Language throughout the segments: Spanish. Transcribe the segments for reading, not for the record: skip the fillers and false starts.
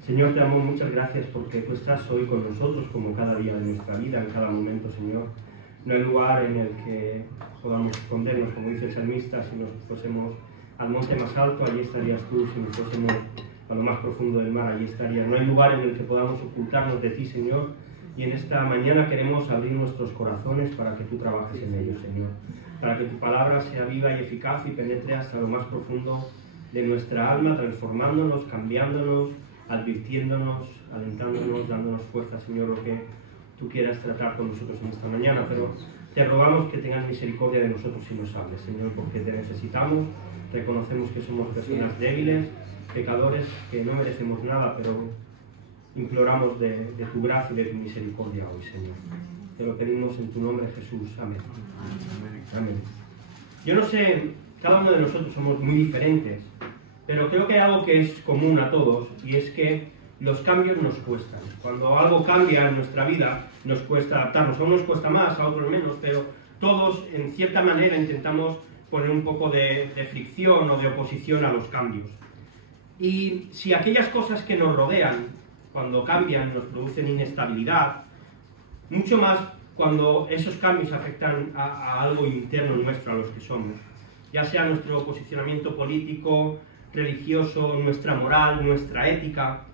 Señor, te damos muchas gracias porque tú estás hoy con nosotros como cada día de nuestra vida, en cada momento, Señor. No hay lugar en el que podamos escondernos, como dice el salmista, si nos fuésemos al monte más alto, allí estarías tú, si nos fuésemos a lo más profundo del mar, allí estarías. No hay lugar en el que podamos ocultarnos de ti, Señor, y en esta mañana queremos abrir nuestros corazones para que tú trabajes en ellos, Señor, para que tu palabra sea viva y eficaz y penetre hasta lo más profundo de nuestra alma, transformándonos, cambiándonos, advirtiéndonos, alentándonos, dándonos fuerza, Señor, lo que tú quieras tratar con nosotros en esta mañana, pero te rogamos que tengas misericordia de nosotros y nos hables, Señor, porque te necesitamos, reconocemos que somos personas débiles, pecadores, que no merecemos nada, pero imploramos de tu gracia y de tu misericordia hoy, Señor. Te lo pedimos en tu nombre, Jesús. Amén. Amén. Yo no sé, cada uno de nosotros somos muy diferentes, pero creo que hay algo que es común a todos, y es que los cambios nos cuestan. Cuando algo cambia en nuestra vida, nos cuesta adaptarnos. A unos cuesta más, a otros menos, pero todos, en cierta manera, intentamos poner un poco de fricción o de oposición a los cambios. Y si aquellas cosas que nos rodean, cuando cambian, nos producen inestabilidad, mucho más cuando esos cambios afectan a algo interno nuestro, a los que somos, ya sea nuestro posicionamiento político, religioso, nuestra moral, nuestra ética,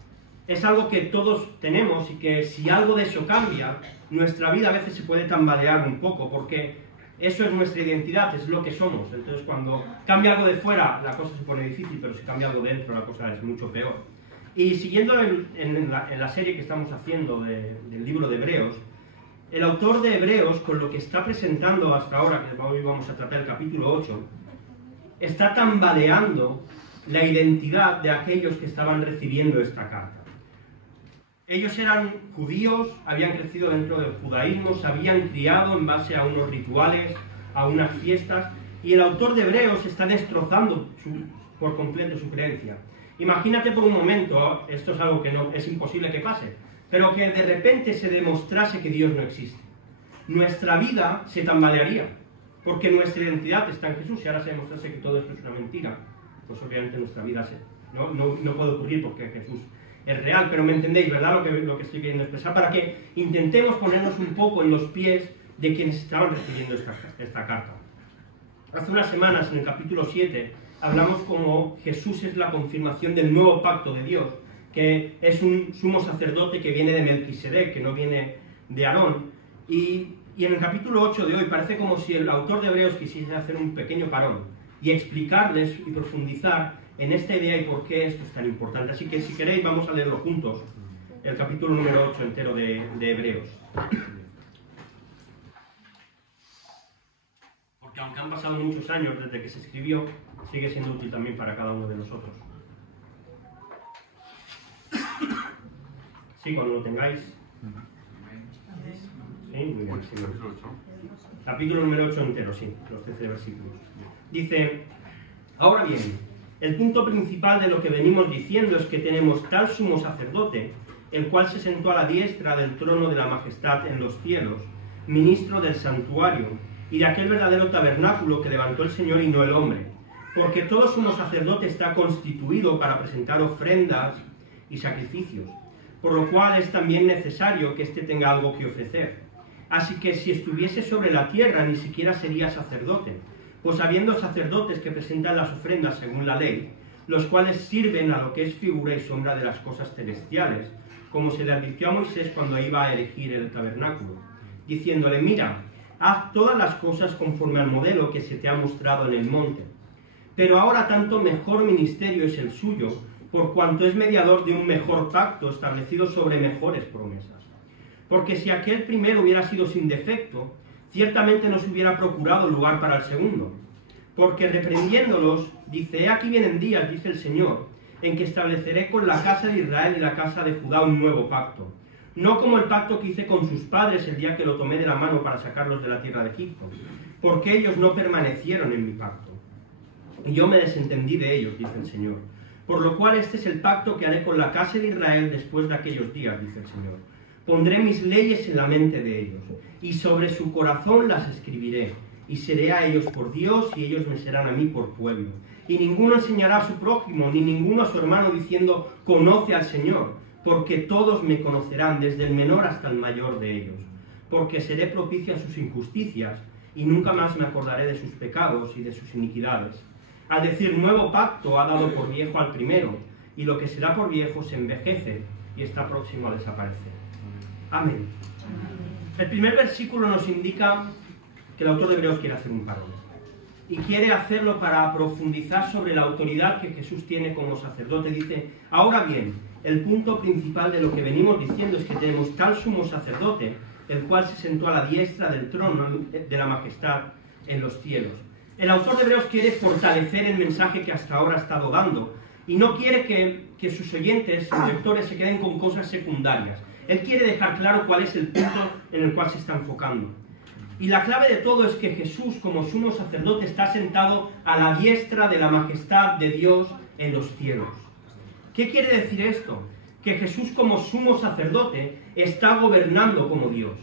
es algo que todos tenemos y que si algo de eso cambia, nuestra vida a veces se puede tambalear un poco, porque eso es nuestra identidad, es lo que somos. Entonces cuando cambia algo de fuera, la cosa se pone difícil, pero si cambia algo dentro, la cosa es mucho peor. Y siguiendo en la serie que estamos haciendo del libro de Hebreos, el autor de Hebreos, con lo que está presentando hasta ahora, que hoy vamos a tratar el capítulo 8, está tambaleando la identidad de aquellos que estaban recibiendo esta carta. Ellos eran judíos, habían crecido dentro del judaísmo, se habían criado en base a unos rituales, a unas fiestas, y el autor de Hebreos está destrozando por completo su creencia. Imagínate por un momento, esto es algo que no es imposible que pase, pero que de repente se demostrase que Dios no existe. Nuestra vida se tambalearía, porque nuestra identidad está en Jesús. Si ahora se demostrase que todo esto es una mentira, pues obviamente nuestra vida no puede ocurrir porque Jesús es real, pero me entendéis, ¿verdad? Lo que estoy queriendo expresar, para que intentemos ponernos un poco en los pies de quienes estaban recibiendo esta carta. Hace unas semanas, en el capítulo 7, hablamos como Jesús es la confirmación del nuevo pacto de Dios, que es un sumo sacerdote que viene de Melquisedec, que no viene de Aarón, y en el capítulo 8 de hoy parece como si el autor de Hebreos quisiese hacer un pequeño parón y explicarles y profundizar en esta idea y por qué esto es tan importante. Así que si queréis vamos a leerlo juntos, el capítulo número 8 entero de Hebreos. Porque aunque han pasado muchos años desde que se escribió, sigue siendo útil también para cada uno de nosotros. Sí, cuando lo tengáis. Sí, muy bien. Sí, capítulo número 8 entero, sí, los 13 versículos. Dice, ahora bien, el punto principal de lo que venimos diciendo es que tenemos tal sumo sacerdote, el cual se sentó a la diestra del trono de la majestad en los cielos, ministro del santuario y de aquel verdadero tabernáculo que levantó el Señor y no el hombre, porque todo sumo sacerdote está constituido para presentar ofrendas y sacrificios, por lo cual es también necesario que éste tenga algo que ofrecer. Así que si estuviese sobre la tierra ni siquiera sería sacerdote, pues habiendo sacerdotes que presentan las ofrendas según la ley, los cuales sirven a lo que es figura y sombra de las cosas celestiales, como se le advirtió a Moisés cuando iba a erigir el tabernáculo, diciéndole, mira, haz todas las cosas conforme al modelo que se te ha mostrado en el monte. Pero ahora tanto mejor ministerio es el suyo, por cuanto es mediador de un mejor pacto establecido sobre mejores promesas. Porque si aquel primero hubiera sido sin defecto, ciertamente no se hubiera procurado lugar para el segundo. Porque reprendiéndolos, dice, he aquí vienen días, dice el Señor, en que estableceré con la casa de Israel y la casa de Judá un nuevo pacto. No como el pacto que hice con sus padres el día que lo tomé de la mano para sacarlos de la tierra de Egipto, porque ellos no permanecieron en mi pacto. Y yo me desentendí de ellos, dice el Señor. Por lo cual este es el pacto que haré con la casa de Israel después de aquellos días, dice el Señor. Pondré mis leyes en la mente de ellos, y sobre su corazón las escribiré, y seré a ellos por Dios, y ellos me serán a mí por pueblo. Y ninguno enseñará a su prójimo, ni ninguno a su hermano, diciendo, conoce al Señor, porque todos me conocerán, desde el menor hasta el mayor de ellos. Porque seré propicio a sus injusticias, y nunca más me acordaré de sus pecados y de sus iniquidades. Al decir nuevo pacto, ha dado por viejo al primero, y lo que será por viejo se envejece y está próximo a desaparecer. Amén. El primer versículo nos indica que el autor de Hebreos quiere hacer un parón. Y quiere hacerlo para profundizar sobre la autoridad que Jesús tiene como sacerdote. Dice, ahora bien, el punto principal de lo que venimos diciendo es que tenemos tal sumo sacerdote, el cual se sentó a la diestra del trono de la majestad en los cielos. El autor de Hebreos quiere fortalecer el mensaje que hasta ahora ha estado dando, y no quiere que sus oyentes, sus lectores, se queden con cosas secundarias. Él quiere dejar claro cuál es el punto en el cual se está enfocando. Y la clave de todo es que Jesús, como sumo sacerdote, está sentado a la diestra de la majestad de Dios en los cielos. ¿Qué quiere decir esto? Que Jesús, como sumo sacerdote, está gobernando como Dios.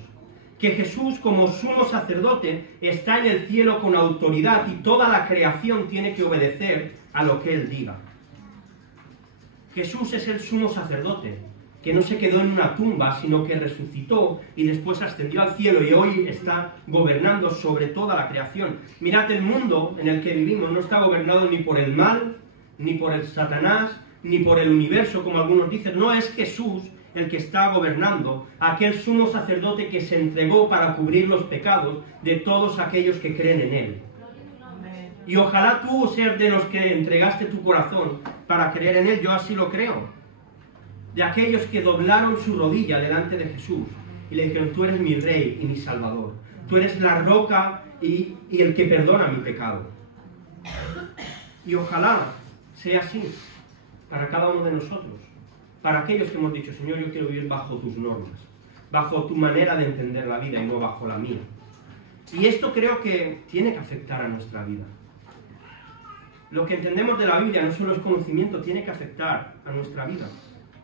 Que Jesús, como sumo sacerdote, está en el cielo con autoridad y toda la creación tiene que obedecer a lo que Él diga. Jesús es el sumo sacerdote, que no se quedó en una tumba, sino que resucitó y después ascendió al cielo y hoy está gobernando sobre toda la creación. Mirad, el mundo en el que vivimos no está gobernado ni por el mal, ni por el Satanás, ni por el universo, como algunos dicen. No, es Jesús el que está gobernando, aquel sumo sacerdote que se entregó para cubrir los pecados de todos aquellos que creen en Él. Y ojalá tú seas de los que entregaste tu corazón para creer en Él. Yo así lo creo. De aquellos que doblaron su rodilla delante de Jesús y le dijeron, tú eres mi Rey y mi Salvador. Tú eres la roca y el que perdona mi pecado. Y ojalá sea así para cada uno de nosotros. Para aquellos que hemos dicho, Señor, yo quiero vivir bajo tus normas, bajo tu manera de entender la vida y no bajo la mía. Y esto creo que tiene que afectar a nuestra vida. Lo que entendemos de la Biblia no solo es conocimiento, tiene que afectar a nuestra vida.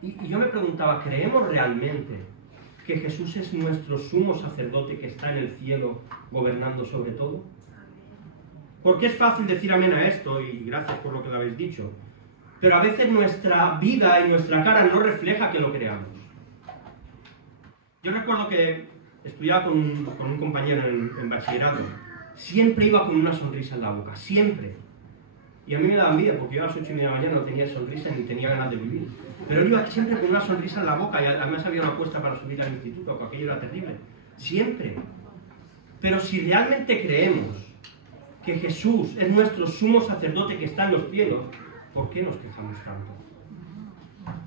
Y yo me preguntaba, ¿creemos realmente que Jesús es nuestro sumo sacerdote que está en el cielo gobernando sobre todo? Porque es fácil decir amén a esto, y gracias por lo que lo habéis dicho, pero a veces nuestra vida y nuestra cara no refleja que lo creamos. Yo recuerdo que estudiaba con un compañero en bachillerato. Siempre iba con una sonrisa en la boca, siempre. Y a mí me daba envidia porque yo a las 8:30 de la mañana no tenía sonrisa ni tenía ganas de vivir. Pero él iba siempre con una sonrisa en la boca y además había una cuesta para subir al instituto, que aquello era terrible. Siempre. Pero si realmente creemos que Jesús es nuestro sumo sacerdote que está en los cielos, ¿por qué nos quejamos tanto?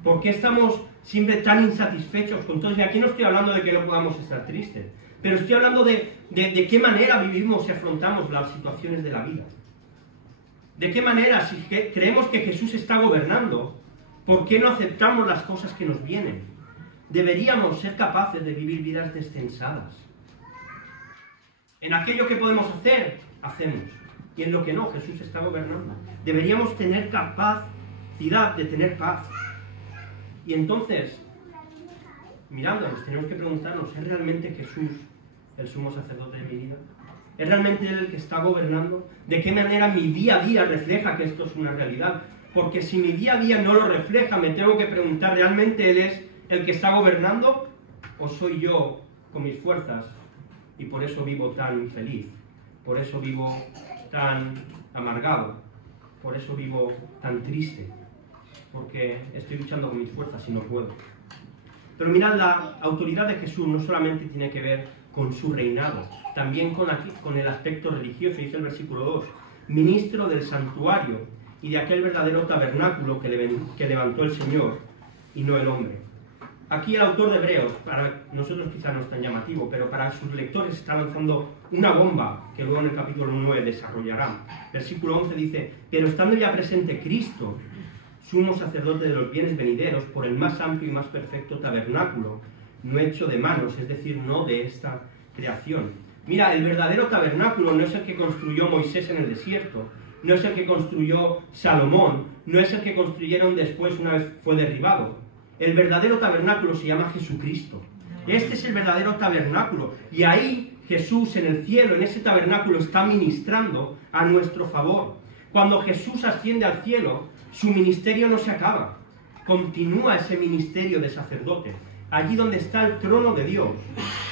¿Por qué estamos siempre tan insatisfechos con todo? Y aquí no estoy hablando de que no podamos estar tristes, pero estoy hablando de qué manera vivimos y afrontamos las situaciones de la vida. ¿De qué manera, si creemos que Jesús está gobernando, por qué no aceptamos las cosas que nos vienen? Deberíamos ser capaces de vivir vidas descensadas. En aquello que podemos hacer, hacemos. Y en lo que no, Jesús está gobernando. Deberíamos tener capacidad de tener paz. Y entonces, mirándonos, tenemos que preguntarnos, ¿es realmente Jesús el sumo sacerdote de mi vida? ¿Es realmente Él el que está gobernando? ¿De qué manera mi día a día refleja que esto es una realidad? Porque si mi día a día no lo refleja, me tengo que preguntar, ¿realmente Él es el que está gobernando? ¿O soy yo con mis fuerzas y por eso vivo tan infeliz? Por eso vivo tan amargado, por eso vivo tan triste, porque estoy luchando con mis fuerzas y no puedo. Pero mirad, la autoridad de Jesús no solamente tiene que ver con su reinado, también con el aspecto religioso. Dice el versículo 2, ministro del santuario y de aquel verdadero tabernáculo que levantó el Señor y no el hombre. Aquí el autor de Hebreos, para nosotros quizás no es tan llamativo, pero para sus lectores está lanzando una bomba que luego en el capítulo 9 desarrollará. Versículo 11 dice, pero estando ya presente Cristo, sumo sacerdote de los bienes venideros, por el más amplio y más perfecto tabernáculo, no hecho de manos, es decir, no de esta creación. Mira, el verdadero tabernáculo no es el que construyó Moisés en el desierto, no es el que construyó Salomón, no es el que construyeron después una vez fue derribado. El verdadero tabernáculo se llama Jesucristo. Este es el verdadero tabernáculo. Y ahí Jesús en el cielo, en ese tabernáculo, está ministrando a nuestro favor. Cuando Jesús asciende al cielo, su ministerio no se acaba. Continúa ese ministerio de sacerdote, allí donde está el trono de Dios,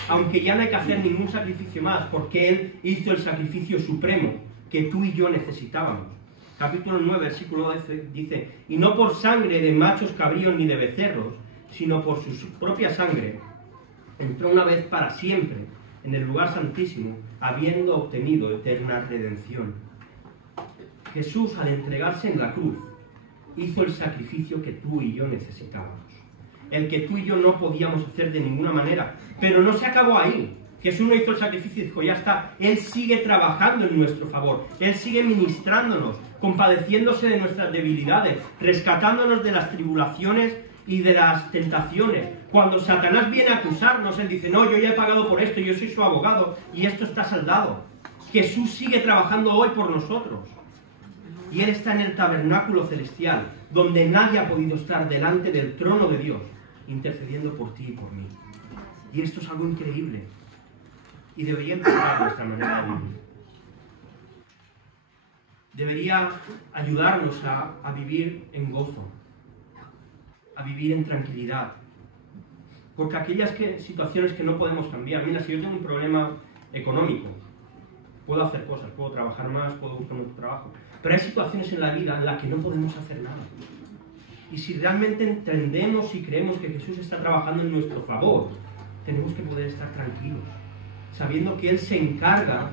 aunque ya no hay que hacer ningún sacrificio más, porque Él hizo el sacrificio supremo que tú y yo necesitábamos. Capítulo 9, versículo 12 dice: y no por sangre de machos cabríos ni de becerros, sino por su propia sangre, entró una vez para siempre en el lugar santísimo, habiendo obtenido eterna redención. Jesús, al entregarse en la cruz, hizo el sacrificio que tú y yo necesitábamos, el que tú y yo no podíamos hacer de ninguna manera. Pero no se acabó ahí. Jesús no hizo el sacrificio y dijo: ya está. Él sigue trabajando en nuestro favor, Él sigue ministrándonos, compadeciéndose de nuestras debilidades, rescatándonos de las tribulaciones y de las tentaciones. Cuando Satanás viene a acusarnos, Él dice: no, yo ya he pagado por esto, yo soy su abogado y esto está saldado. Jesús sigue trabajando hoy por nosotros. Y Él está en el tabernáculo celestial, donde nadie ha podido estar delante del trono de Dios, intercediendo por ti y por mí. Y esto es algo increíble. Y debería impactar nuestra manera de vivir. Debería ayudarnos a vivir en gozo, a vivir en tranquilidad. Porque aquellas situaciones que no podemos cambiar, mira, si yo tengo un problema económico, puedo hacer cosas, puedo trabajar más, puedo buscar otro trabajo, pero hay situaciones en la vida en las que no podemos hacer nada. Y si realmente entendemos y creemos que Jesús está trabajando en nuestro favor, tenemos que poder estar tranquilos, sabiendo que Él se encarga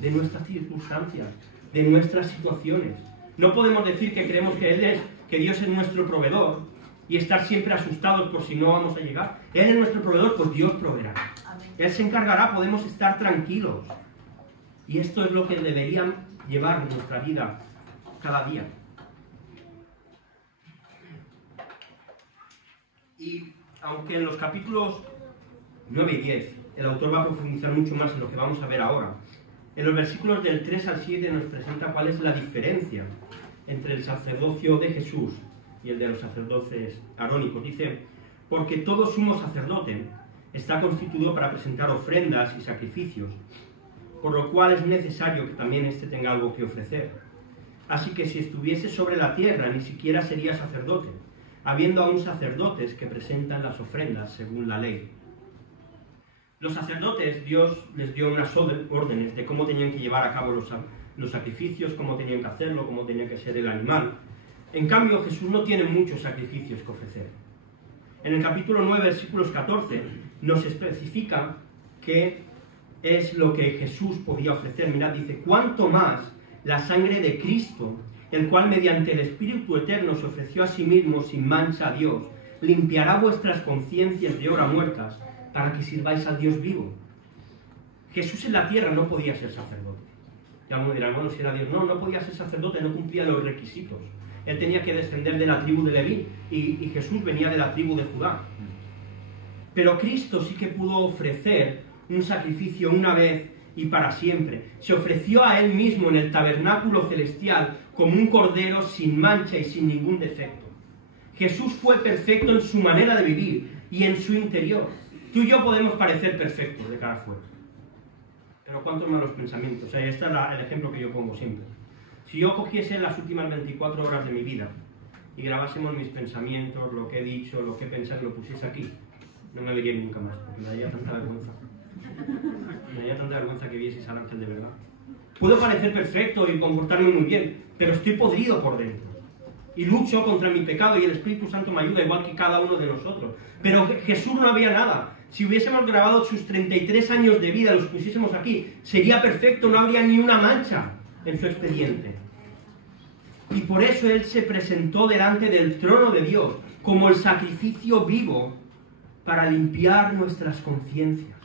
de nuestras circunstancias, de nuestras situaciones. No podemos decir que creemos que Dios es nuestro proveedor y estar siempre asustados por si no vamos a llegar. Él es nuestro proveedor, pues Dios proveerá. Él se encargará, podemos estar tranquilos. Y esto es lo que debería llevar nuestra vida cada día. Y aunque en los capítulos 9 y 10 el autor va a profundizar mucho más en lo que vamos a ver ahora, en los versículos del 3 al 7 nos presenta cuál es la diferencia entre el sacerdocio de Jesús y el de los sacerdotes arónicos. Dice: porque todo sumo sacerdote está constituido para presentar ofrendas y sacrificios, por lo cual es necesario que también éste tenga algo que ofrecer. Así que si estuviese sobre la tierra, ni siquiera sería sacerdote, habiendo aún sacerdotes que presentan las ofrendas según la ley. Los sacerdotes, Dios les dio unas órdenes de cómo tenían que llevar a cabo los sacrificios, cómo tenían que hacerlo, cómo tenía que ser el animal. En cambio, Jesús no tiene muchos sacrificios que ofrecer. En el capítulo 9, versículos 14, nos especifica qué es lo que Jesús podía ofrecer. Mirad, dice: cuánto más la sangre de Cristo, el cual mediante el Espíritu Eterno se ofreció a sí mismo sin mancha a Dios, limpiará vuestras conciencias de obras muertas, para que sirváis al Dios vivo. Jesús en la tierra no podía ser sacerdote. Y algunos dirán: bueno, si era Dios. No, no podía ser sacerdote, no cumplía los requisitos. Él tenía que descender de la tribu de Leví, y Jesús venía de la tribu de Judá. Pero Cristo sí que pudo ofrecer un sacrificio una vez y para siempre. Se ofreció a Él mismo en el tabernáculo celestial como un cordero sin mancha y sin ningún defecto. Jesús fue perfecto en su manera de vivir y en su interior. Tú y yo podemos parecer perfectos de cara afuera, pero ¿cuántos malos pensamientos? Ahí está el ejemplo que yo pongo siempre. Si yo cogiese las últimas 24 horas de mi vida y grabásemos mis pensamientos, lo que he dicho, lo que he pensado, lo pusiese aquí, no me vería nunca más, porque me daría tanta vergüenza. Me daría tanta vergüenza que vieseis al ángel de verdad. Puedo parecer perfecto y comportarme muy bien, pero estoy podrido por dentro. Y lucho contra mi pecado y el Espíritu Santo me ayuda, igual que cada uno de nosotros. Pero Jesús no había nada. Si hubiésemos grabado sus 33 años de vida, los pusiésemos aquí, sería perfecto, no habría ni una mancha en su expediente. Y por eso Él se presentó delante del trono de Dios como el sacrificio vivo para limpiar nuestras conciencias.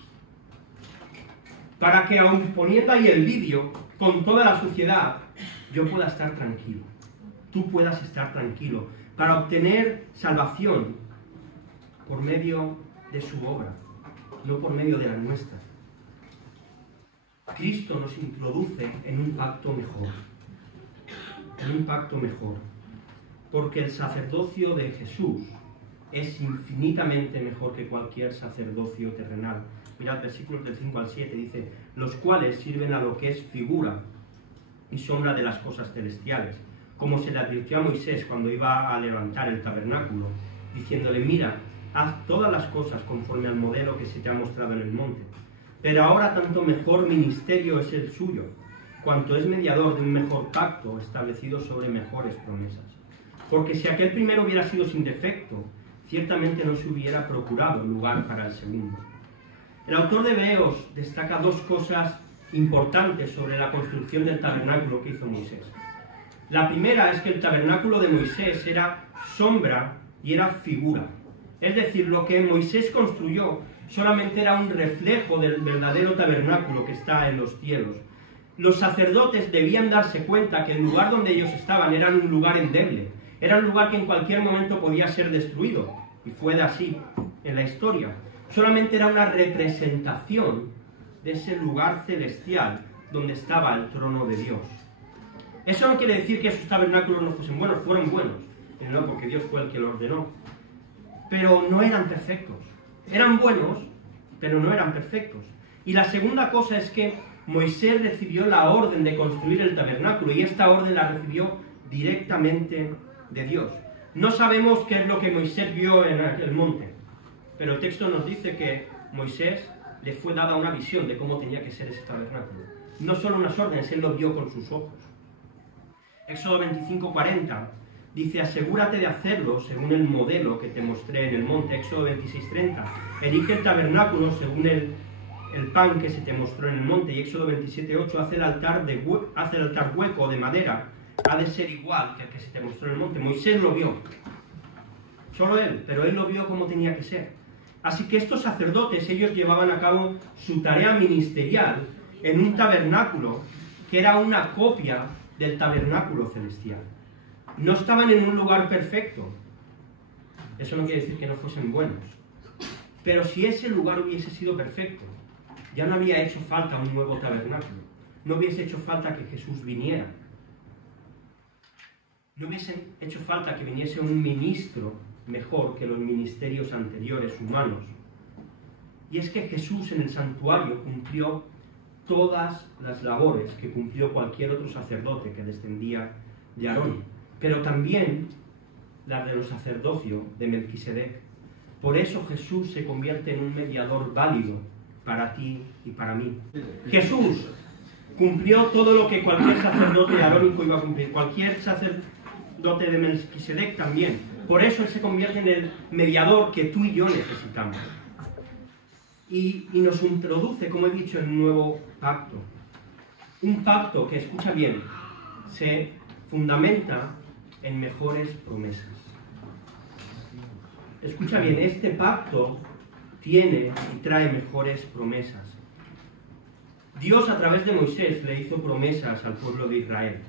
Para que, aun poniendo ahí el vídeo con toda la suciedad, yo pueda estar tranquilo. Tú puedas estar tranquilo. Para obtener salvación por medio de su obra, no por medio de la nuestra. Cristo nos introduce en un pacto mejor. En un pacto mejor. Porque el sacerdocio de Jesús es infinitamente mejor que cualquier sacerdocio terrenal. Mirad, versículos del 5 al 7, dice, los cuales sirven a lo que es figura y sombra de las cosas celestiales, como se le advirtió a Moisés cuando iba a levantar el tabernáculo, diciéndole, mira, haz todas las cosas conforme al modelo que se te ha mostrado en el monte. Pero ahora tanto mejor ministerio es el suyo, cuanto es mediador de un mejor pacto establecido sobre mejores promesas. Porque si aquel primero hubiera sido sin defecto, ciertamente no se hubiera procurado lugar para el segundo. El autor de Hebreos destaca dos cosas importantes sobre la construcción del tabernáculo que hizo Moisés. La primera es que el tabernáculo de Moisés era sombra y era figura. Es decir, lo que Moisés construyó solamente era un reflejo del verdadero tabernáculo que está en los cielos. Los sacerdotes debían darse cuenta que el lugar donde ellos estaban era un lugar endeble, era un lugar que en cualquier momento podía ser destruido, y fue así en la historia. Solamente era una representación de ese lugar celestial donde estaba el trono de Dios. Eso no quiere decir que esos tabernáculos no fuesen buenos, fueron buenos, no, porque Dios fue el que lo ordenó, pero no eran perfectos. Eran buenos, pero no eran perfectos. Y la segunda cosa es que Moisés recibió la orden de construir el tabernáculo, y esta orden la recibió directamente de Dios. No sabemos qué es lo que Moisés vio en el monte, pero el texto nos dice que Moisés le fue dada una visión de cómo tenía que ser ese tabernáculo. No solo unas órdenes, él lo vio con sus ojos. Éxodo 25:40 dice, asegúrate de hacerlo según el modelo que te mostré en el monte. Éxodo 26:30, erige el tabernáculo según el pan que se te mostró en el monte. Y Éxodo 27:8, hace el altar hueco de madera, ha de ser igual que el que se te mostró en el monte. Moisés lo vio, solo él, pero él lo vio como tenía que ser. Así que estos sacerdotes, ellos llevaban a cabo su tarea ministerial en un tabernáculo que era una copia del tabernáculo celestial. No estaban en un lugar perfecto. Eso no quiere decir que no fuesen buenos. Pero si ese lugar hubiese sido perfecto, ya no había hecho falta un nuevo tabernáculo. No hubiese hecho falta que Jesús viniera. No hubiese hecho falta que viniese un ministro mejor que los ministerios anteriores humanos. Y es que Jesús en el santuario cumplió todas las labores que cumplió cualquier otro sacerdote que descendía de Aarón, pero también las de los sacerdocios de Melquisedec. Por eso Jesús se convierte en un mediador válido para ti y para mí. Jesús cumplió todo lo que cualquier sacerdote arónico iba a cumplir, cualquier sacerdote de Melquisedec también. Por eso Él se convierte en el mediador que tú y yo necesitamos. Y nos introduce, como he dicho, en un nuevo pacto. Un pacto que, escucha bien, se fundamenta en mejores promesas. Escucha bien, este pacto tiene y trae mejores promesas. Dios a través de Moisés le hizo promesas al pueblo de Israel.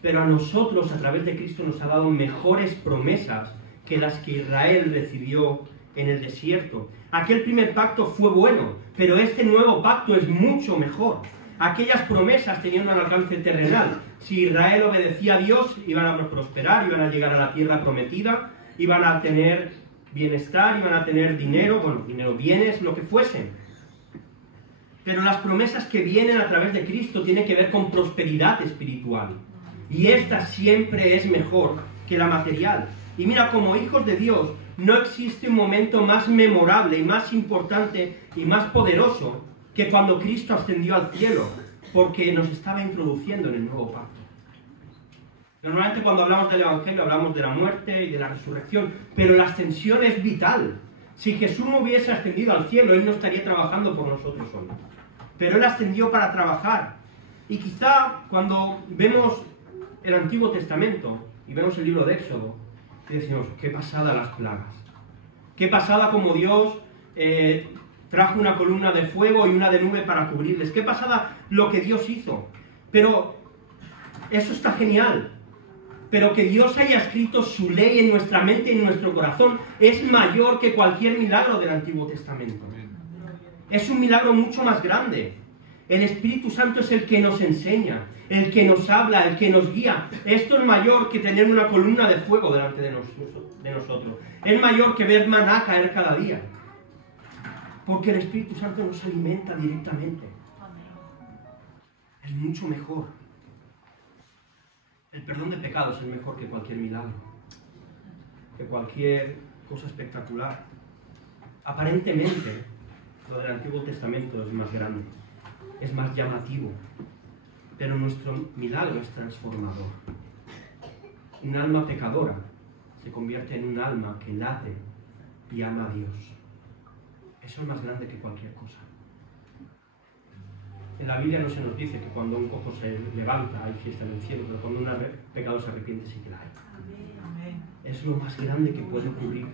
Pero a nosotros, a través de Cristo, nos ha dado mejores promesas que las que Israel recibió en el desierto. Aquel primer pacto fue bueno, pero este nuevo pacto es mucho mejor. Aquellas promesas tenían un alcance terrenal. Si Israel obedecía a Dios, iban a prosperar, iban a llegar a la tierra prometida, iban a tener bienestar, iban a tener dinero, bienes, lo que fuesen. Pero las promesas que vienen a través de Cristo tienen que ver con prosperidad espiritual. Y esta siempre es mejor que la material. Y mira, como hijos de Dios, no existe un momento más memorable y más importante y más poderoso que cuando Cristo ascendió al cielo, porque nos estaba introduciendo en el nuevo pacto. Normalmente cuando hablamos del Evangelio hablamos de la muerte y de la resurrección, pero la ascensión es vital. Si Jesús no hubiese ascendido al cielo, Él no estaría trabajando por nosotros hoy. Pero Él ascendió para trabajar. Y quizá cuando vemos el Antiguo Testamento y vemos el libro de Éxodo, y decimos, qué pasada las plagas. Qué pasada como Dios trajo una columna de fuego y una de nube para cubrirles. Qué pasada lo que Dios hizo. Pero eso está genial. Pero que Dios haya escrito su ley en nuestra mente y en nuestro corazón es mayor que cualquier milagro del Antiguo Testamento. Es un milagro mucho más grande. El Espíritu Santo es el que nos enseña, el que nos habla, el que nos guía. Esto es mayor que tener una columna de fuego delante de nosotros. Es mayor que ver maná caer cada día. Porque el Espíritu Santo nos alimenta directamente. Es mucho mejor. El perdón de pecados es mejor que cualquier milagro, que cualquier cosa espectacular. Aparentemente, lo del Antiguo Testamento es más grande, es más llamativo, pero nuestro milagro es transformador. Un alma pecadora se convierte en un alma que late y ama a Dios. Eso es más grande que cualquier cosa. En la Biblia no se nos dice que cuando un cojo se levanta hay fiesta en el cielo, pero cuando un pecador se arrepiente sí que la hay. Es lo más grande que puede ocurrir.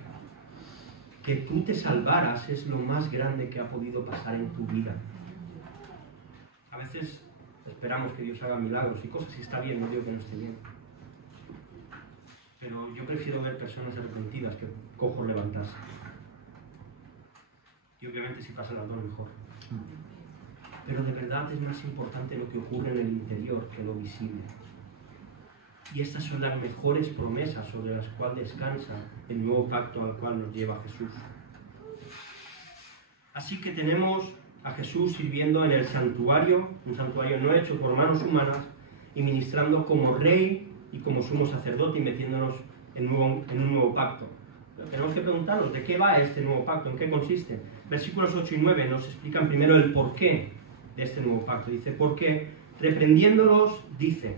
Que tú te salvaras es lo más grande que ha podido pasar en tu vida. A veces esperamos que Dios haga milagros y cosas, y está bien, no digo que no esté bien. Pero yo prefiero ver personas arrepentidas que cojos levantarse. Y obviamente si pasa las dos mejor. Pero de verdad es más importante lo que ocurre en el interior que lo visible. Y estas son las mejores promesas sobre las cuales descansa el nuevo pacto al cual nos lleva Jesús. Así que tenemos a Jesús sirviendo en el santuario, un santuario no hecho por manos humanas, y ministrando como rey y como sumo sacerdote y metiéndonos en un nuevo pacto. Pero tenemos que preguntarnos de qué va este nuevo pacto, en qué consiste. Versículos 8 y 9 nos explican primero el porqué de este nuevo pacto. Dice, porque reprendiéndolos dice: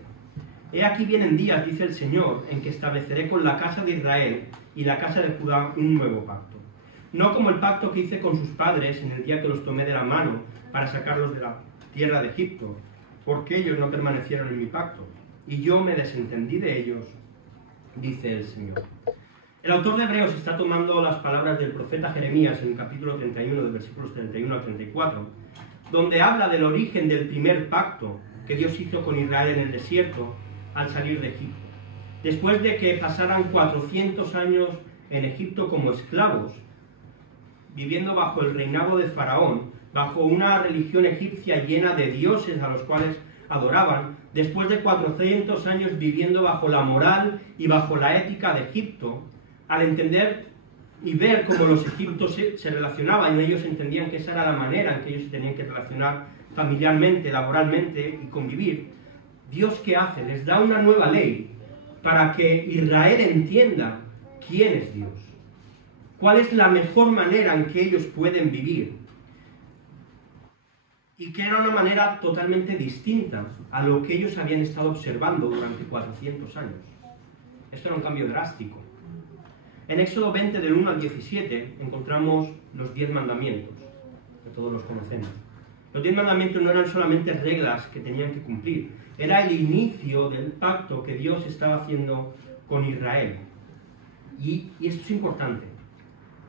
He aquí vienen días, dice el Señor, en que estableceré con la casa de Israel y la casa de Judá un nuevo pacto. No como el pacto que hice con sus padres en el día que los tomé de la mano para sacarlos de la tierra de Egipto, porque ellos no permanecieron en mi pacto, y yo me desentendí de ellos, dice el Señor. El autor de Hebreos está tomando las palabras del profeta Jeremías en el capítulo 31, de versículos 31 a 34, donde habla del origen del primer pacto que Dios hizo con Israel en el desierto al salir de Egipto. Después de que pasaran 400 años en Egipto como esclavos, viviendo bajo el reinado de Faraón, bajo una religión egipcia llena de dioses a los cuales adoraban, después de 400 años viviendo bajo la moral y bajo la ética de Egipto, al entender y ver cómo los egipcios se relacionaban, y ellos entendían que esa era la manera en que ellos se tenían que relacionar familiarmente, laboralmente y convivir, Dios, ¿qué hace? Les da una nueva ley para que Israel entienda quién es Dios, cuál es la mejor manera en que ellos pueden vivir, y que era una manera totalmente distinta a lo que ellos habían estado observando durante 400 años. Esto era un cambio drástico. En Éxodo 20, del 1 al 17, encontramos los 10 mandamientos, que todos los conocemos. Los 10 mandamientos no eran solamente reglas que tenían que cumplir, era el inicio del pacto que Dios estaba haciendo con Israel. Y esto es importante.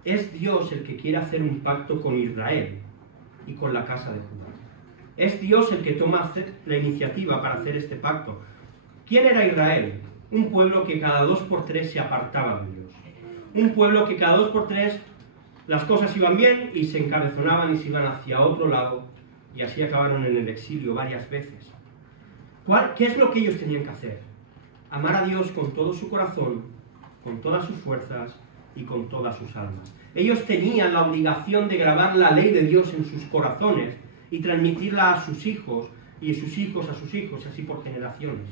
Es Dios el que quiere hacer un pacto con Israel y con la casa de Judá. Es Dios el que toma la iniciativa para hacer este pacto. ¿Quién era Israel? Un pueblo que cada 2 por 3 se apartaba de Dios. Un pueblo que cada 2 por 3 las cosas iban bien y se encabezonaban y se iban hacia otro lado, y así acabaron en el exilio varias veces. ¿Qué es lo que ellos tenían que hacer? Amar a Dios con todo su corazón, con todas sus fuerzas y con todas sus almas. Ellos tenían la obligación de grabar la ley de Dios en sus corazones y transmitirla a sus hijos y sus hijos a sus hijos, así por generaciones.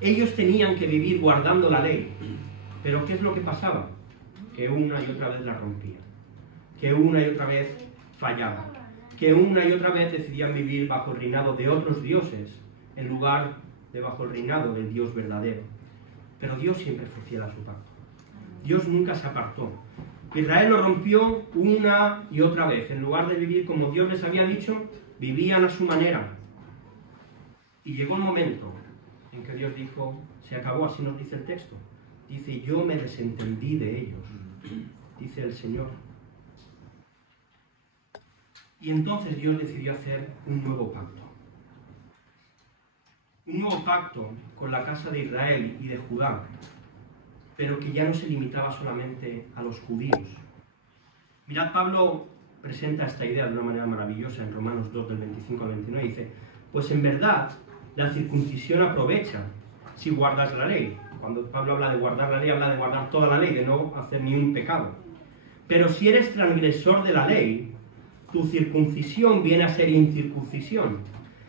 Ellos tenían que vivir guardando la ley. Pero ¿qué es lo que pasaba? Que una y otra vez la rompían, que una y otra vez fallaban, que una y otra vez decidían vivir bajo el reinado de otros dioses en lugar de bajo el reinado del Dios verdadero. Pero Dios siempre fue fiel a su pacto. Dios nunca se apartó. Israel lo rompió una y otra vez. En lugar de vivir como Dios les había dicho, vivían a su manera. Y llegó el momento en que Dios dijo, se acabó, así nos dice el texto. Dice, yo me desentendí de ellos, dice el Señor. Y entonces Dios decidió hacer un nuevo pacto. Un nuevo pacto con la casa de Israel y de Judá, pero que ya no se limitaba solamente a los judíos. Mirad, Pablo presenta esta idea de una manera maravillosa en Romanos 2, del 25 al 29. Dice, pues en verdad la circuncisión aprovecha si guardas la ley. Cuando Pablo habla de guardar la ley, habla de guardar toda la ley, de no hacer ni un pecado. Pero si eres transgresor de la ley, tu circuncisión viene a ser incircuncisión.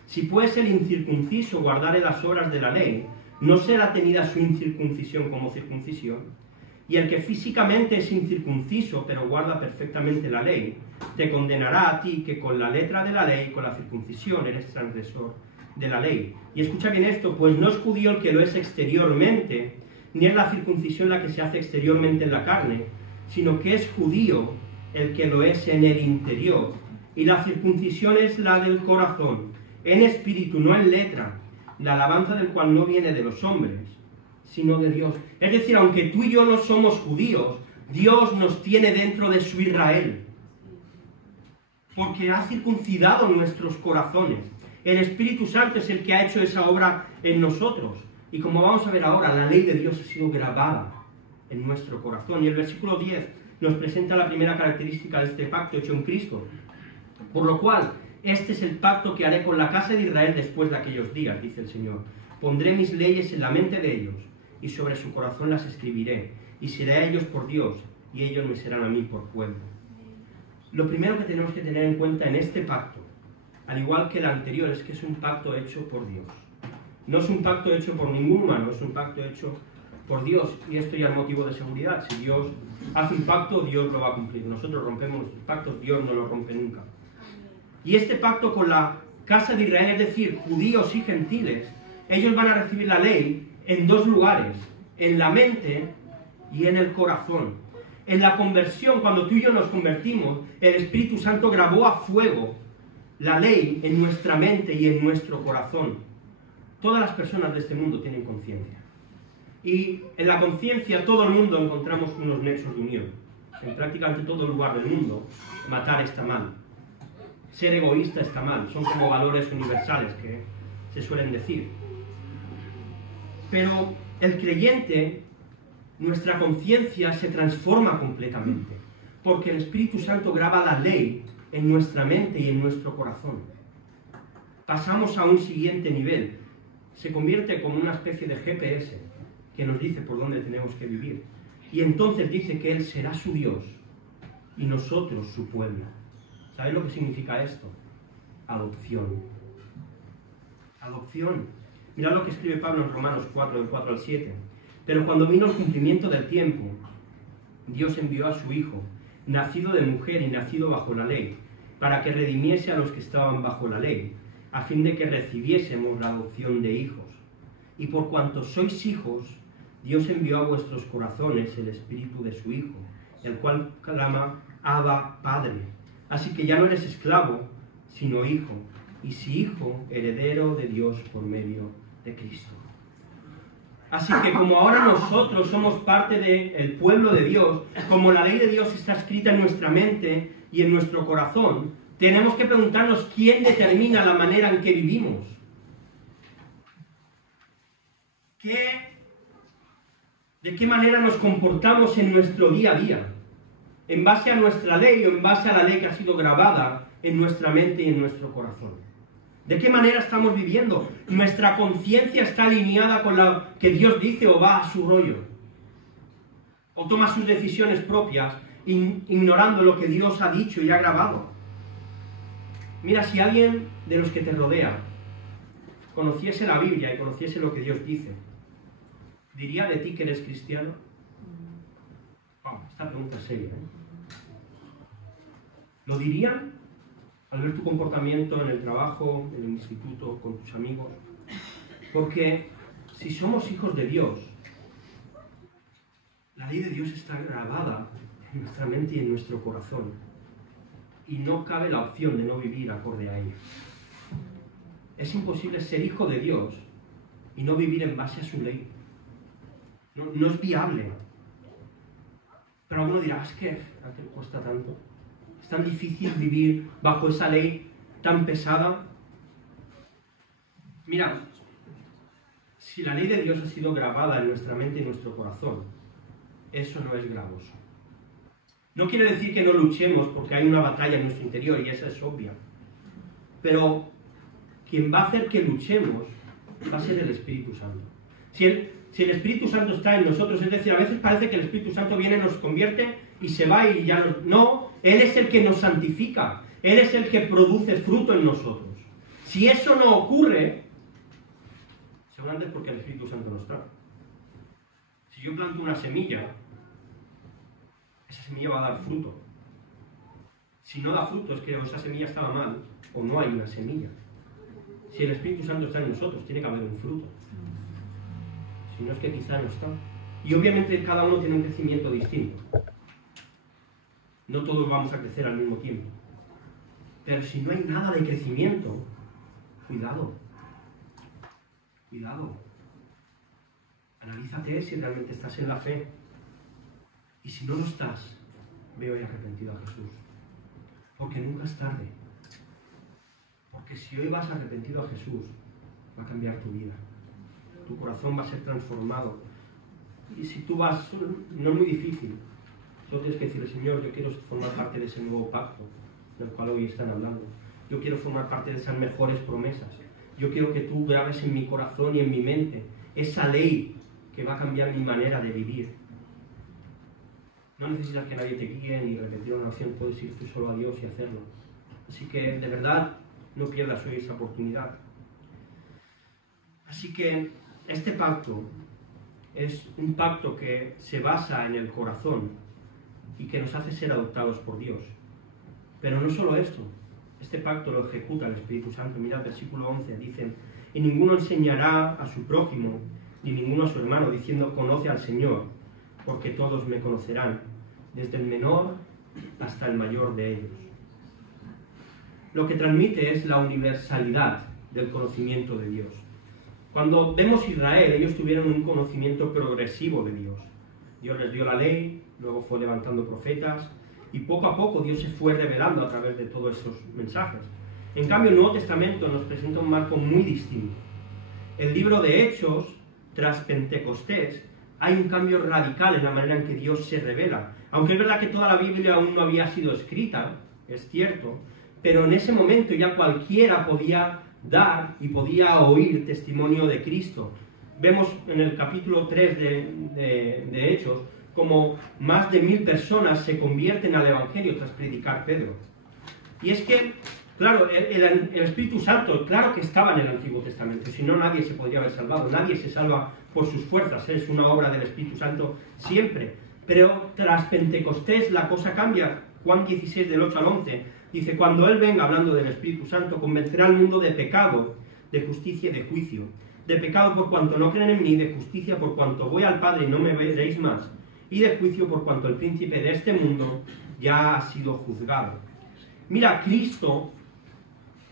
Si pues el incircunciso guardare las obras de la ley, no será tenida su incircuncisión como circuncisión. Y el que físicamente es incircunciso, pero guarda perfectamente la ley, te condenará a ti que con la letra de la ley, con la circuncisión, eres transgresor de la ley. Y escucha bien esto, pues no es judío el que lo es exteriormente, ni es la circuncisión la que se hace exteriormente en la carne, sino que es judío el que lo es en el interior. Y la circuncisión es la del corazón, en espíritu, no en letra, la alabanza del cual no viene de los hombres, sino de Dios. Es decir, aunque tú y yo no somos judíos, Dios nos tiene dentro de su Israel, porque ha circuncidado nuestros corazones. El Espíritu Santo es el que ha hecho esa obra en nosotros. Y como vamos a ver ahora, la ley de Dios ha sido grabada en nuestro corazón. Y el versículo 10 nos presenta la primera característica de este pacto hecho en Cristo. Por lo cual, este es el pacto que haré con la casa de Israel después de aquellos días, dice el Señor. Pondré mis leyes en la mente de ellos, y sobre su corazón las escribiré, y seré a ellos por Dios, y ellos me serán a mí por pueblo. Lo primero que tenemos que tener en cuenta en este pacto, al igual que el anterior, es que es un pacto hecho por Dios. No es un pacto hecho por ningún humano, es un pacto hecho por Dios, y esto ya es motivo de seguridad. Si Dios hace un pacto, Dios lo va a cumplir. Nosotros rompemos nuestros pactos, Dios no lo rompe nunca. Y este pacto con la casa de Israel, es decir, judíos y gentiles, ellos van a recibir la ley en dos lugares, en la mente y en el corazón. En la conversión, cuando tú y yo nos convertimos, el Espíritu Santo grabó a fuego la ley en nuestra mente y en nuestro corazón. Todas las personas de este mundo tienen conciencia. Y en la conciencia todo el mundo encontramos unos nexos de unión. En prácticamente todo lugar del mundo, matar está mal. Ser egoísta está mal. Son como valores universales que se suelen decir. Pero el creyente, nuestra conciencia se transforma completamente, porque el Espíritu Santo graba la ley en nuestra mente y en nuestro corazón. Pasamos a un siguiente nivel. Se convierte como una especie de GPS que nos dice por dónde tenemos que vivir. Y entonces dice que Él será su Dios y nosotros su pueblo. ¿Sabéis lo que significa esto? Adopción. Adopción. Mirad lo que escribe Pablo en Romanos 4, del 4 al 7. Pero cuando vino el cumplimiento del tiempo, Dios envió a su Hijo, nacido de mujer y nacido bajo la ley, para que redimiese a los que estaban bajo la ley, a fin de que recibiésemos la adopción de hijos. Y por cuanto sois hijos, Dios envió a vuestros corazones el Espíritu de su Hijo, el cual clama, Abba, Padre. Así que ya no eres esclavo, sino hijo, y si hijo, heredero de Dios por medio de Cristo. Así que como ahora nosotros somos parte del pueblo de Dios, como la ley de Dios está escrita en nuestra mente y en nuestro corazón, tenemos que preguntarnos quién determina la manera en que vivimos. ¿De qué manera nos comportamos en nuestro día a día? ¿En base a nuestra ley o en base a la ley que ha sido grabada en nuestra mente y en nuestro corazón? ¿De qué manera estamos viviendo? ¿Nuestra conciencia está alineada con lo que Dios dice o va a su rollo? ¿O toma sus decisiones propias ignorando lo que Dios ha dicho y ha grabado? Mira, si alguien de los que te rodea conociese la Biblia y conociese lo que Dios dice, ¿diría de ti que eres cristiano? Esta pregunta es seria, ¿eh? ¿Lo dirían al ver tu comportamiento en el trabajo, en el instituto, con tus amigos? Porque si somos hijos de Dios, la ley de Dios está grabada en nuestra mente y en nuestro corazón. Y no cabe la opción de no vivir acorde a ella. Es imposible ser hijo de Dios y no vivir en base a su ley. No es viable. Pero alguno dirá, es que ¿a qué cuesta tanto? ¿Es tan difícil vivir bajo esa ley tan pesada? Mira, si la ley de Dios ha sido grabada en nuestra mente y nuestro corazón, eso no es gravoso. No quiere decir que no luchemos porque hay una batalla en nuestro interior y esa es obvia. Pero quien va a hacer que luchemos va a ser el Espíritu Santo. Si el Espíritu Santo está en nosotros, es decir, a veces parece que el Espíritu Santo viene, nos convierte y se va y ya no. No, Él es el que nos santifica. Él es el que produce fruto en nosotros. Si eso no ocurre, seguramente es porque el Espíritu Santo no está. Si yo planto una semilla, esa semilla va a dar fruto. Si no da fruto, es que esa semilla estaba mal o no hay una semilla. Si el Espíritu Santo está en nosotros, tiene que haber un fruto. Si no, es que quizá no está. Y obviamente cada uno tiene un crecimiento distinto. No todos vamos a crecer al mismo tiempo. Pero si no hay nada de crecimiento, cuidado. Cuidado. Analízate si realmente estás en la fe. Y si no lo estás, ve hoy arrepentido a Jesús. Porque nunca es tarde. Porque si hoy vas arrepentido a Jesús, va a cambiar tu vida. Tu corazón va a ser transformado. Y si tú vas, no es muy difícil. Solo tienes que decirle, Señor, yo quiero formar parte de ese nuevo pacto del cual hoy están hablando. Yo quiero formar parte de esas mejores promesas. Yo quiero que tú grabes en mi corazón y en mi mente esa ley que va a cambiar mi manera de vivir. No necesitas que nadie te guíe ni repetir una oración, puedes ir tú solo a Dios y hacerlo. Así que, de verdad, no pierdas hoy esa oportunidad. Así que, este pacto es un pacto que se basa en el corazón y que nos hace ser adoptados por Dios. Pero no solo esto, este pacto lo ejecuta el Espíritu Santo. Mira el versículo 11, dice: y ninguno enseñará a su prójimo, ni ninguno a su hermano, diciendo, conoce al Señor, porque todos me conocerán, desde el menor hasta el mayor de ellos. Lo que transmite es la universalidad del conocimiento de Dios. Cuando vemos Israel, ellos tuvieron un conocimiento progresivo de Dios. Dios les dio la ley, luego fue levantando profetas, y poco a poco Dios se fue revelando a través de todos esos mensajes. En cambio, el Nuevo Testamento nos presenta un marco muy distinto. El libro de Hechos, tras Pentecostés, hay un cambio radical en la manera en que Dios se revela. Aunque es verdad que toda la Biblia aún no había sido escrita, es cierto, pero en ese momento ya cualquiera podía dar y podía oír testimonio de Cristo. Vemos en el capítulo 3 de Hechos como más de 1000 personas se convierten al Evangelio tras predicar Pedro. Y es que, claro, el Espíritu Santo, claro que estaba en el Antiguo Testamento, si no nadie se podría haber salvado, nadie se salva por sus fuerzas, es una obra del Espíritu Santo siempre. Pero tras Pentecostés la cosa cambia. Juan 16, del 8 al 11, dice: cuando Él venga, hablando del Espíritu Santo, convencerá al mundo de pecado, de justicia y de juicio. De pecado por cuanto no creen en mí, de justicia por cuanto voy al Padre y no me veréis más, y de juicio por cuanto el príncipe de este mundo ya ha sido juzgado. Mira, Cristo,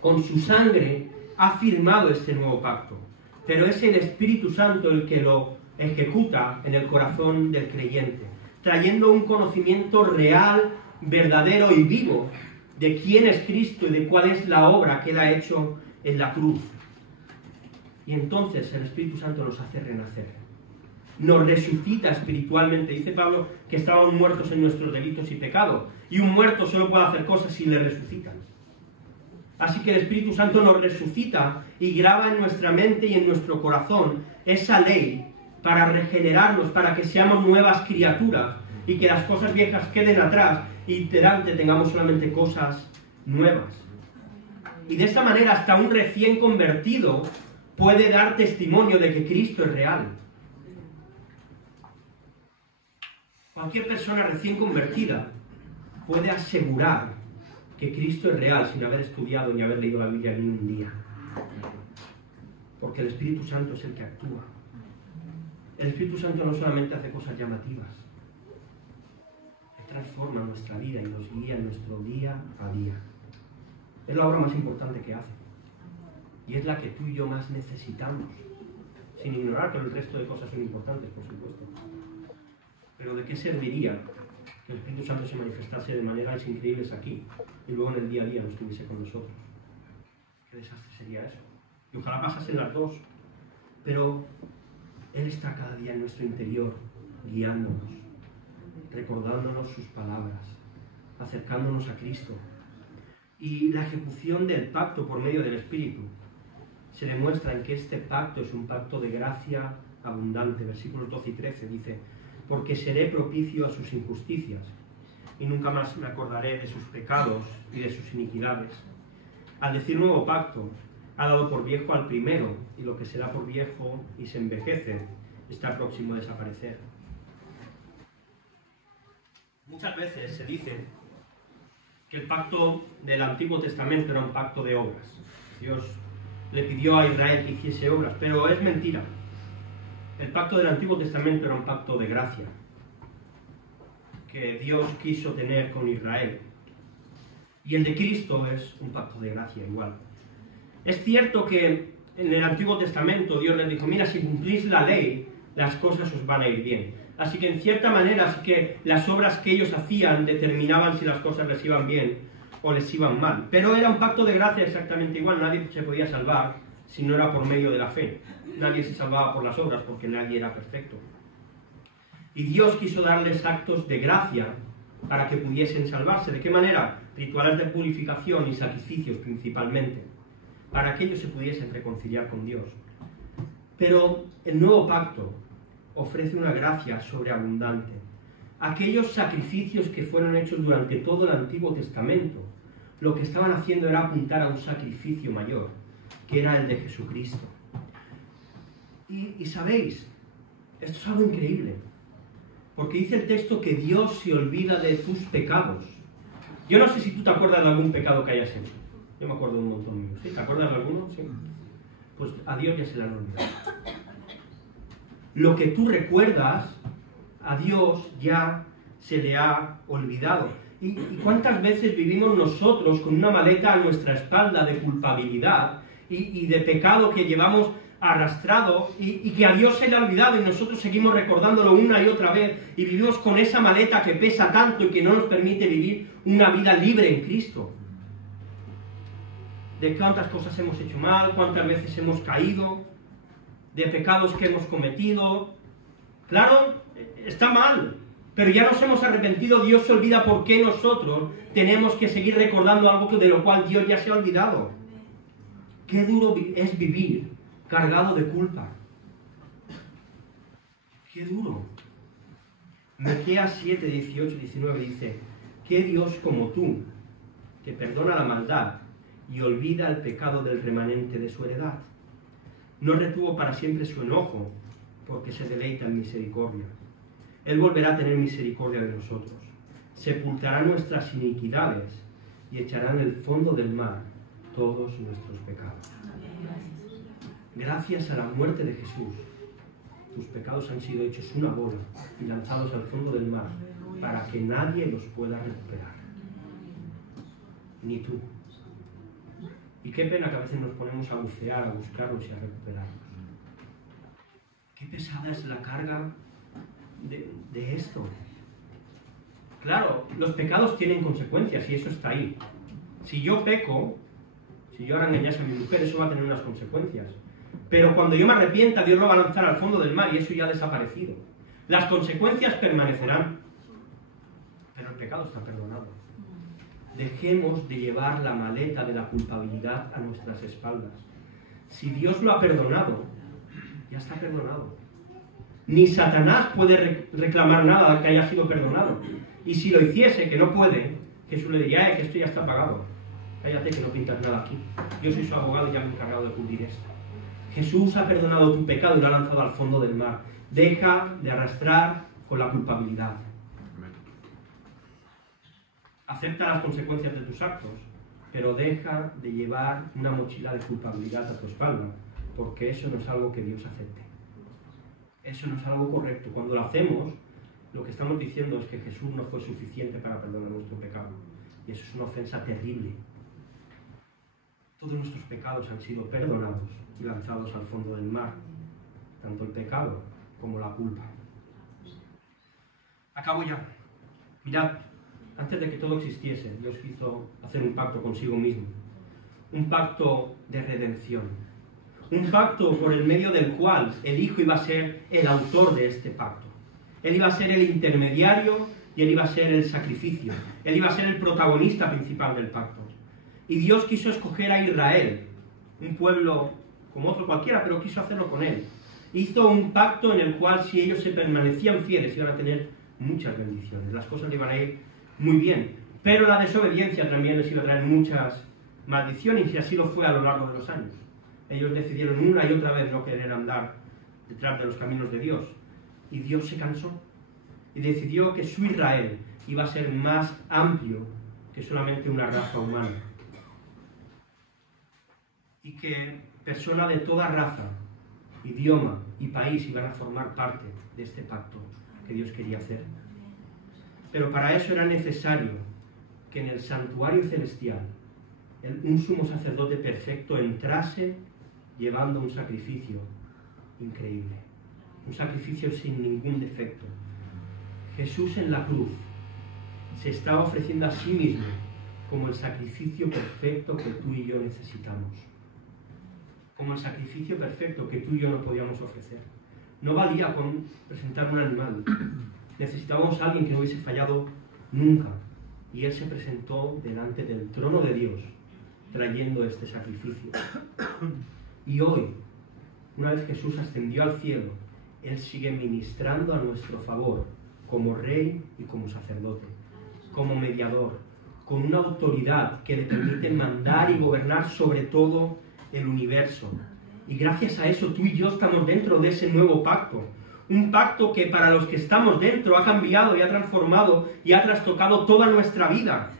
con su sangre, ha firmado este nuevo pacto, pero es el Espíritu Santo el que lo ejecuta en el corazón del creyente, trayendo un conocimiento real, verdadero y vivo de quién es Cristo y de cuál es la obra que Él ha hecho en la cruz. Y entonces el Espíritu Santo nos hace renacer, nos resucita espiritualmente. Dice Pablo que estábamos muertos en nuestros delitos y pecados, y un muerto solo puede hacer cosas si le resucitan. Así que el Espíritu Santo nos resucita y graba en nuestra mente y en nuestro corazón esa ley para regenerarnos, para que seamos nuevas criaturas y que las cosas viejas queden atrás y delante tengamos solamente cosas nuevas. Y de esta manera hasta un recién convertido puede dar testimonio de que Cristo es real. Cualquier persona recién convertida puede asegurar que Cristo es real sin haber estudiado ni haber leído la Biblia ni un día. Porque el Espíritu Santo es el que actúa. El Espíritu Santo no solamente hace cosas llamativas, Él transforma nuestra vida y nos guía en nuestro día a día. Es la obra más importante que hace. Y es la que tú y yo más necesitamos. Sin ignorar que el resto de cosas son importantes, por supuesto. Pero ¿de qué serviría que el Espíritu Santo se manifestase de maneras increíbles aquí y luego en el día a día no estuviese con nosotros? ¿Qué desastre sería eso? Y ojalá pasasen las dos. Pero Él está cada día en nuestro interior, guiándonos, recordándonos sus palabras, acercándonos a Cristo. Y la ejecución del pacto por medio del Espíritu se demuestra en que este pacto es un pacto de gracia abundante. Versículos 12 y 13 dice: porque seré propicio a sus injusticias, y nunca más me acordaré de sus pecados y de sus iniquidades. Al decir nuevo pacto, ha dado por viejo al primero, y lo que será por viejo y se envejece está próximo a desaparecer. Muchas veces se dice que el pacto del Antiguo Testamento era un pacto de obras. Dios le pidió a Israel que hiciese obras, pero es mentira. El pacto del Antiguo Testamento era un pacto de gracia que Dios quiso tener con Israel. Y el de Cristo es un pacto de gracia igual. Es cierto que en el Antiguo Testamento Dios les dijo: mira, si cumplís la ley, las cosas os van a ir bien. Así que en cierta manera sí que las obras que ellos hacían determinaban si las cosas les iban bien o les iban mal. Pero era un pacto de gracia exactamente igual. Nadie se podía salvar si no era por medio de la fe. Nadie se salvaba por las obras porque nadie era perfecto. Y Dios quiso darles actos de gracia para que pudiesen salvarse. ¿De qué manera? Rituales de purificación y sacrificios principalmente, para que ellos se pudiesen reconciliar con Dios. Pero el nuevo pacto ofrece una gracia sobreabundante. Aquellos sacrificios que fueron hechos durante todo el Antiguo Testamento, lo que estaban haciendo era apuntar a un sacrificio mayor, que era el de Jesucristo. Y sabéis, esto es algo increíble, porque dice el texto que Dios se olvida de tus pecados. Yo no sé si tú te acuerdas de algún pecado que hayas hecho. Yo me acuerdo de un montón mío. ¿Sí? ¿Te acuerdas de alguno? Sí. Pues a Dios ya se le han olvidado. Lo que tú recuerdas, a Dios ya se le ha olvidado. ¿Y cuántas veces vivimos nosotros con una maleta a nuestra espalda de culpabilidad y de pecado que llevamos arrastrado y que a Dios se le ha olvidado, y nosotros seguimos recordándolo una y otra vez y vivimos con esa maleta que pesa tanto y que no nos permite vivir una vida libre en Cristo? De cuántas cosas hemos hecho mal, cuántas veces hemos caído, de pecados que hemos cometido. Claro, está mal, pero ya nos hemos arrepentido. Dios se olvida porque nosotros tenemos que seguir recordando algo de lo cual Dios ya se ha olvidado. Qué duro es vivir cargado de culpa. Qué duro. Miqueas 7, 18, 19 dice: ¿qué Dios como tú, que perdona la maldad y olvida el pecado del remanente de su heredad? No retuvo para siempre su enojo, porque se deleita en misericordia. Él volverá a tener misericordia de nosotros. Sepultará nuestras iniquidades y echará en el fondo del mar todos nuestros pecados. Gracias a la muerte de Jesús, tus pecados han sido hechos una bola y lanzados al fondo del mar, para que nadie los pueda recuperar. Ni tú. Y qué pena que a veces nos ponemos a bucear, a buscarlos y a recuperarlos. Qué pesada es la carga de esto. Claro, los pecados tienen consecuencias y eso está ahí. Si yo peco, si yo ahora engañase a mi mujer, eso va a tener unas consecuencias. Pero cuando yo me arrepienta, Dios lo va a lanzar al fondo del mar y eso ya ha desaparecido. Las consecuencias permanecerán, pero el pecado está perdonado. Dejemos de llevar la maleta de la culpabilidad a nuestras espaldas. Si Dios lo ha perdonado, ya está perdonado. Ni Satanás puede reclamar nada que haya sido perdonado. Y si lo hiciese, que no puede, Jesús le diría: que esto ya está pagado. Cállate, que no pintas nada aquí. Yo soy su abogado y ya me he encargado de cubrir esto. Jesús ha perdonado tu pecado y lo ha lanzado al fondo del mar. Deja de arrastrar con la culpabilidad. Acepta las consecuencias de tus actos, pero deja de llevar una mochila de culpabilidad a tu espalda, porque eso no es algo que Dios acepte. Eso no es algo correcto. Cuando lo hacemos, lo que estamos diciendo es que Jesús no fue suficiente para perdonar nuestro pecado. Y eso es una ofensa terrible. Todos nuestros pecados han sido perdonados y lanzados al fondo del mar, tanto el pecado como la culpa. Acabo ya. Mirad, antes de que todo existiese, Dios quiso hacer un pacto consigo mismo, un pacto de redención, un pacto por el medio del cual el Hijo iba a ser el autor de este pacto. Él iba a ser el intermediario y Él iba a ser el sacrificio, Él iba a ser el protagonista principal del pacto. Y Dios quiso escoger a Israel, un pueblo como otro cualquiera, pero quiso hacerlo con Él. Hizo un pacto en el cual, si ellos se permanecían fieles, iban a tener muchas bendiciones, las cosas iban a ir muy bien. Pero la desobediencia también les iba a traer muchas maldiciones, y así lo fue a lo largo de los años. Ellos decidieron una y otra vez no querer andar detrás de los caminos de Dios. Y Dios se cansó y decidió que su Israel iba a ser más amplio que solamente una raza humana. Y que personas de toda raza, idioma y país iban a formar parte de este pacto que Dios quería hacer. Pero para eso era necesario que en el santuario celestial un sumo sacerdote perfecto entrase llevando un sacrificio increíble, un sacrificio sin ningún defecto. Jesús en la cruz se estaba ofreciendo a sí mismo como el sacrificio perfecto que tú y yo necesitamos, como el sacrificio perfecto que tú y yo no podíamos ofrecer. No valía con presentar un animal, necesitábamos a alguien que no hubiese fallado nunca, y Él se presentó delante del trono de Dios trayendo este sacrificio. Y hoy, una vez Jesús ascendió al cielo, Él sigue ministrando a nuestro favor como Rey y como sacerdote, como mediador, con una autoridad que le permite mandar y gobernar sobre todo el universo. Y gracias a eso tú y yo estamos dentro de ese nuevo pacto. Un pacto que para los que estamos dentro ha cambiado y ha transformado y ha trastocado toda nuestra vida.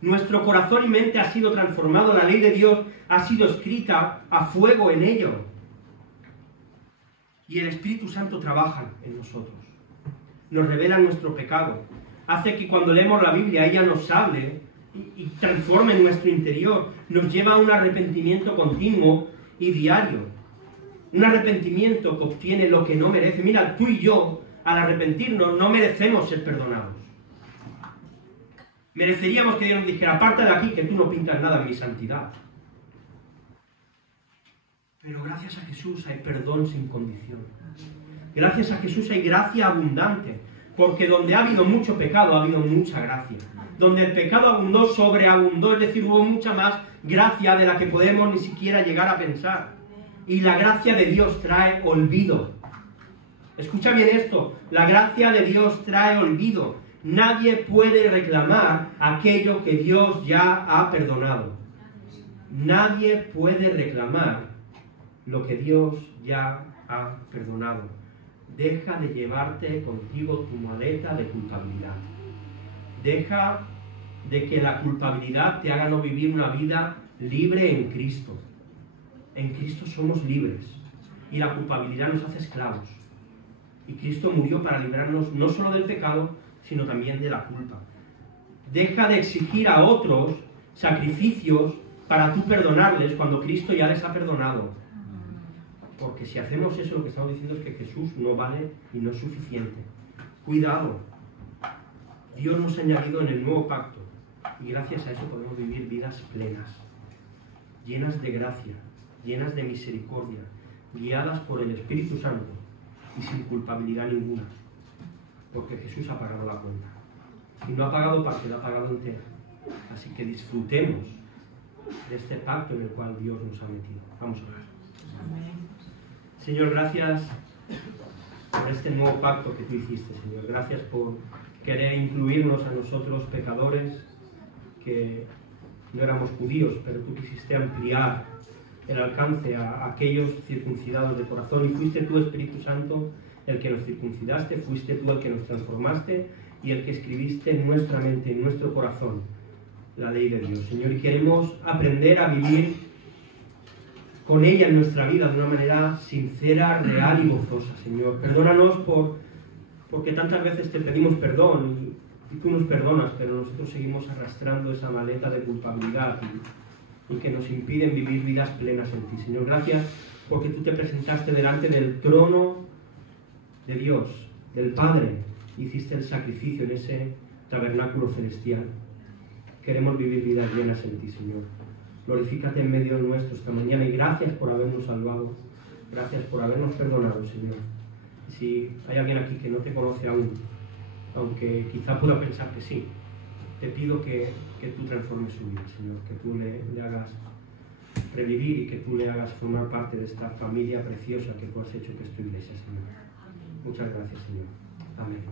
Nuestro corazón y mente ha sido transformado, la ley de Dios ha sido escrita a fuego en ello. Y el Espíritu Santo trabaja en nosotros. Nos revela nuestro pecado. Hace que cuando leemos la Biblia ella nos hable y transforme nuestro interior. Nos lleva a un arrepentimiento continuo y diario. Un arrepentimiento que obtiene lo que no merece. Mira, tú y yo, al arrepentirnos, no merecemos ser perdonados. Mereceríamos que Dios nos dijera, aparte de aquí, que tú no pintas nada en mi santidad. Pero gracias a Jesús hay perdón sin condición. Gracias a Jesús hay gracia abundante. Porque donde ha habido mucho pecado, ha habido mucha gracia. Donde el pecado abundó, sobreabundó, es decir, hubo mucha más gracia de la que podemos ni siquiera llegar a pensar. Y la gracia de Dios trae olvido. Escucha bien esto, la gracia de Dios trae olvido. Nadie puede reclamar aquello que Dios ya ha perdonado. Nadie puede reclamar lo que Dios ya ha perdonado. Deja de llevarte contigo tu maleta de culpabilidad. Deja de que la culpabilidad te haga no vivir una vida libre en Cristo. En Cristo somos libres y la culpabilidad nos hace esclavos. Y Cristo murió para librarnos no solo del pecado, sino también de la culpa. Deja de exigir a otros sacrificios para tú perdonarles cuando Cristo ya les ha perdonado. Porque si hacemos eso, lo que estamos diciendo es que Jesús no vale y no es suficiente. Cuidado. Dios nos ha añadido en el nuevo pacto y gracias a eso podemos vivir vidas plenas, llenas de gracia, llenas de misericordia, guiadas por el Espíritu Santo y sin culpabilidad ninguna, porque Jesús ha pagado la cuenta. Y no ha pagado parte, la ha pagado entera. Así que disfrutemos de este pacto en el cual Dios nos ha metido. Vamos a orar. Amén. Señor, gracias por este nuevo pacto que tú hiciste, Señor. Gracias por querer incluirnos a nosotros pecadores que no éramos judíos, pero tú quisiste ampliar el alcance a aquellos circuncidados de corazón y fuiste tú, Espíritu Santo, el que nos circuncidaste, fuiste tú el que nos transformaste y el que escribiste en nuestra mente, en nuestro corazón, la ley de Dios. Señor, y queremos aprender a vivir con ella en nuestra vida de una manera sincera, real y gozosa, Señor. Perdónanos porque tantas veces te pedimos perdón y tú nos perdonas, pero nosotros seguimos arrastrando esa maleta de culpabilidad y que nos impiden vivir vidas plenas en ti. Señor, gracias porque tú te presentaste delante del trono de Dios, del Padre, hiciste el sacrificio en ese tabernáculo celestial. Queremos vivir vidas llenas en ti, Señor. Glorifícate en medio nuestro esta mañana y gracias por habernos salvado, gracias por habernos perdonado, Señor. Y si hay alguien aquí que no te conoce aún, aunque quizá pueda pensar que sí. Te pido que tú transformes su vida, Señor, que tú le hagas revivir y que tú le hagas formar parte de esta familia preciosa que tú has hecho que es tu iglesia, Señor. Muchas gracias, Señor. Amén.